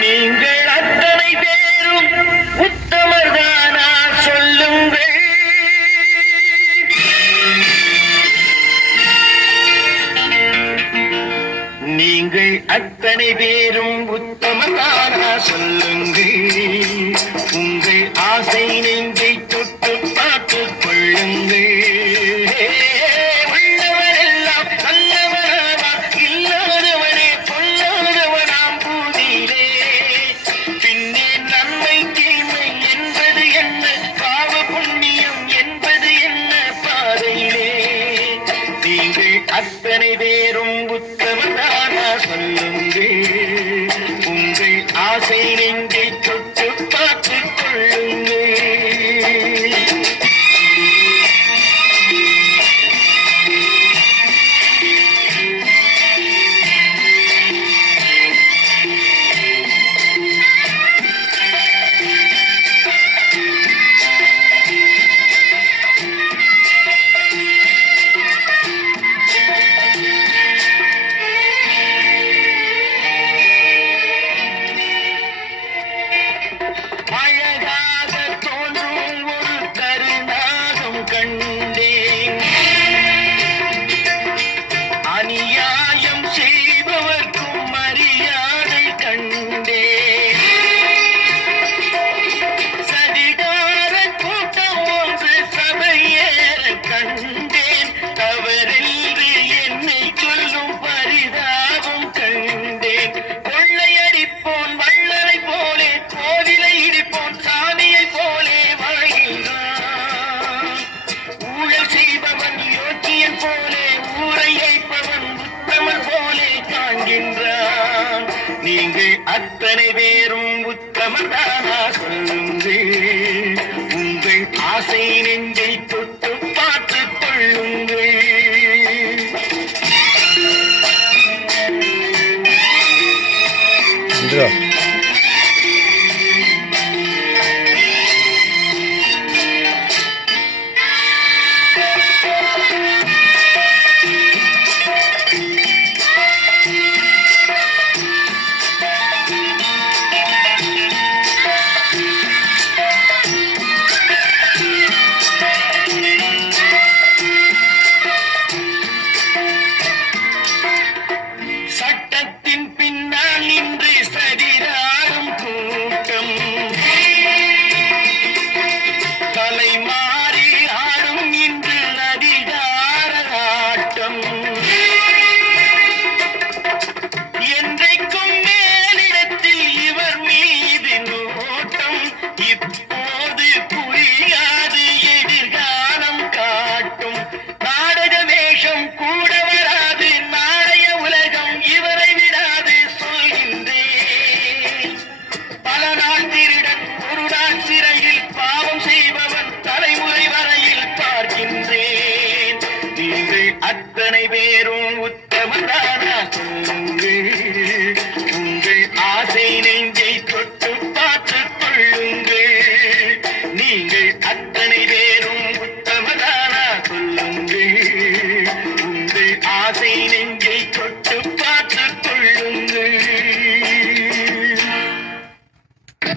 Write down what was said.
நீங்கள் அத்தனை பேரும் உத்தமர்தானா சொல்லுங்கள். நீங்கள் அத்தனை பேரும் உத்தமர்தானா சொல்லுங்கள். உங்கள் ஆசை நெஞ்சை தொட்டு பார்த்துக் கொள்ளுங்கள். அத்தனை பேரும் உத்தமதானா சொல்லுங்கள். உங்கள் ஆசை நெஞ்சை தொட்டு பார்த்துக் கொள்ளுங்கள். அழகாக தோன்றும் ஒரு கருநாகம் கண்டேன். அநியாயம் செய்பவர்க்கும் மரியாதை கண்டேன். சதிகார கூட்டம் ஒன்று சபையேற கண்டேன். தவறென்று என்னை சொல்லும் பரிதாபம் கண்டேன். கொள்ளையடிப்போன் வள்ளலை போலே கோவிலை இடிப்போன் சாமியை போலே வாழ்கின்றான். ஊழல் செய்பவன் யோக்கியன் போலே ஊரை ஏய்ப்பவன் உத்தமன் போலே காண்கின்றான். நீங்கள் அத்தனை பேரும் உத்தமதானா சொல்லுங்கள். உங்கள் ஆசை நெஞ்சை தொட்டு பார்த்துக் கொள்ளுங்கள். சட்டத்தின் பின்னால் நின்று சதிராடும் கூட்டம் தலை மாறி ஆடும் இன்று அதிகார ஆட்டம். என்றைக்கும் மேலிடத்தில் இவர் மீது நோட்டம். இப்போது புரியாது எதிர்காலம் காட்டும். நாடக வேஷம் கூட வராது. நாளைய உலகம் இவரை விடாது சொல்கின்றேன். பல நாள் திருடன் ஒரு நாள் சிறையில் பாவம் செய்பவன் தலைமுறை வரையில் பார்க்கின்றேன். நீங்கள் அத்தனை பேரும் உத்தமதானா சொல்லுங்கள். உங்கள் ஆசை நெஞ்சை தொட்டு பார்த்துக் கொள்ளுங்கள். நீங்கள் அத்தனை பேரும்